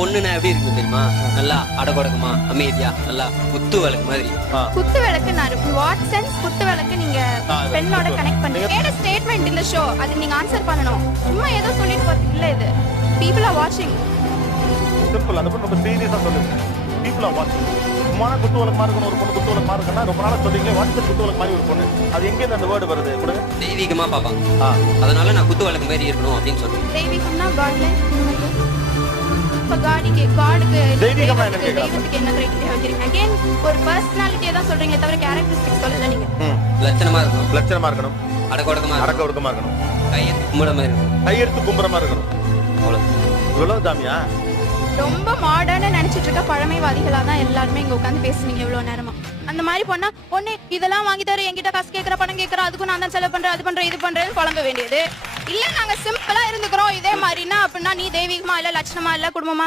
பொண்ணுனா எப்படி இருக்கு தெரியுமா? நல்லா அடகொடக்கமா, அமைதியா, நல்லா குத்து விளக்கு மாதிரி. குத்து விளக்கு நான் வாட் சென்ஸ் குத்து விளக்கு நீங்க பெண்ணோட கனெக்ட் பண்றீங்க. ஏட ஸ்டேட்மெண்ட் இந்த ஷோ அது நீங்க ஆன்சர் பண்ணணும். சும்மா ஏதோ சொல்லிட்டு போறது இல்ல இது. people are watching. சிம்பிள். அந்த பொண்ணு ரொம்ப சீரியஸா சொல்லுங்க. people are watching. சும்மான குத்து விளக்கு இருக்கணும் ஒரு பொண்ணு குத்து விளக்கு இருக்குன்னா ரொம்ப நாளா சொல்றீங்க வாட்ஸ்அப் குத்து விளக்கு மாதிரி ஒரு பொண்ணு. அது எங்க இருந்து அந்த வேர்டு வருது? கொடுங்க. தெய்வீகமா பாப்பாங்க. அதனால நான் குத்து விளக்கு மாதிரி இருக்கணும் அப்படின்னு சொல்றேன். தெய்வீகம்னா காட்ல இப்ப காடுக்கு தெய்வீகமா என்ன கேக்குறாங்க? தெய்வத்துக்கு என்ன கிரைட்டீரியா வச்சிருக்கீங்க? அகைன் ஒரு பர்சனாலிட்டியை தான் சொல்றீங்க தவிர கேரக்டரிஸ்டிக்ஸ் சொல்லல நீங்க. லட்சணமா இருக்கணும். லட்சணமா இருக்கணும். அடக்கொடக்கமா அடக்க ஒடுக்கமா இருக்கணும். கையெழுத்து கும்பிட மாதிரி இருக்கணும். கையெடுத்து கும்புற மாதிரி இருக்கணும். இவ்வளவு தாமியா? ரொம்ப மாடர்னா நினைச்சிட்டு இருக்க பழமைவாதிகளா தான் எல்லாருமே இங்க உட்கார்ந்து பேசுனீங்க இவ்வளவு நேரமா. அந்த மாதிரி பண்ணா ஒண்ணு இதெல்லாம் வாங்கி தர என்கிட்ட காசு கேட்கற பணம் கேட்கற அதுக்கும் நான் தான் செலவு பண்றேன் அது பண்றேன் இது பண்றேன்னு புலம்ப வேண்டியது. இல்ல நாங்க சிம்பிளா இருந்துக்கிறோம் இதே மாதிரினா அப்படின்னா நீ தெய்வீகமா இல்ல லட்சணமா இல்ல குடும்பமா